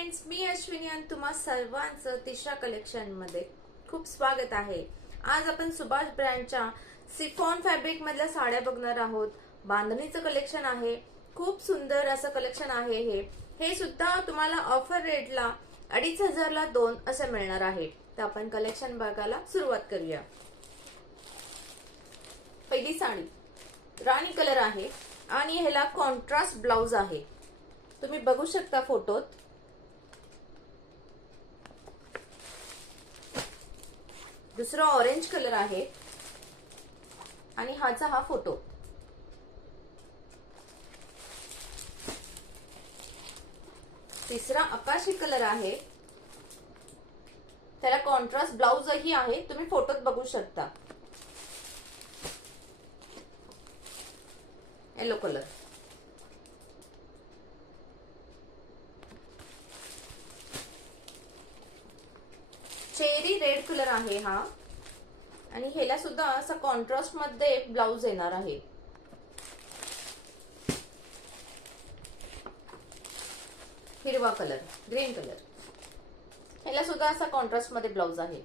Friends, मी अश्विनी आणि तुम्हा सर्वांचं तिशा कलेक्शन मध्ये खूप स्वागत आहे। आज आपण सुभाष ब्रँडच्या सिफॉन फॅब्रिक मधल्या साड्या बघणार आहोत। बांधणीचं कलेक्शन आहे, खूप सुंदर असं कलेक्शन आहे। हे सुद्धा तुम्हाला ऑफर रेटला 2500 ला 2 असं मिळणार आहे। तर आपण कलेक्शन बघायला सुरुवात करूया। पहिली साडी राणी कलर आहे आणि ह्याला कॉन्ट्रास्ट ब्लाउज आहे, तुम्ही बघू शकता फोटोत। दुसरा ऑरेंज कलर आहे आणि हा फोटो। तिसरा आकाशी कलर आहे, त्याला कॉन्ट्रास्ट ब्लाउजही आहे, तुम्ही फोटोत बघू शकता। Yellow colour, cherry red colour आहे हा, आणि ह्याला सुद्धा असा कॉन्ट्रास्ट मध्ये ब्लाउज येणार आहे। हिरवा कलर, ग्रीन कलर, ह्याला सुद्धा असा कॉन्ट्रास्ट मध्ये ब्लाउज आहे।